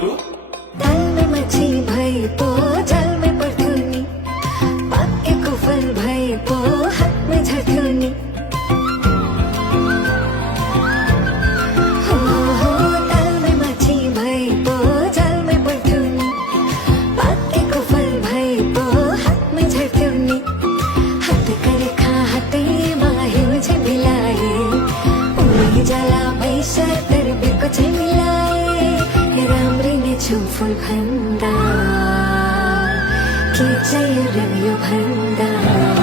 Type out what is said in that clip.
To तल में मची भई पो जल में पठुनी पाके कुफल भई पो हाथ में झठुनी हो तल में मची भई पो जल में पठुनी पाके कुफल भई पो हाथ में झठुनी हाथ कर खा हाथे माहे मुझे मिलाए उड़ी जला पैसा तर भी कुछ मिलाए रामरी ने फूल भंडार के जय रयो भंडार।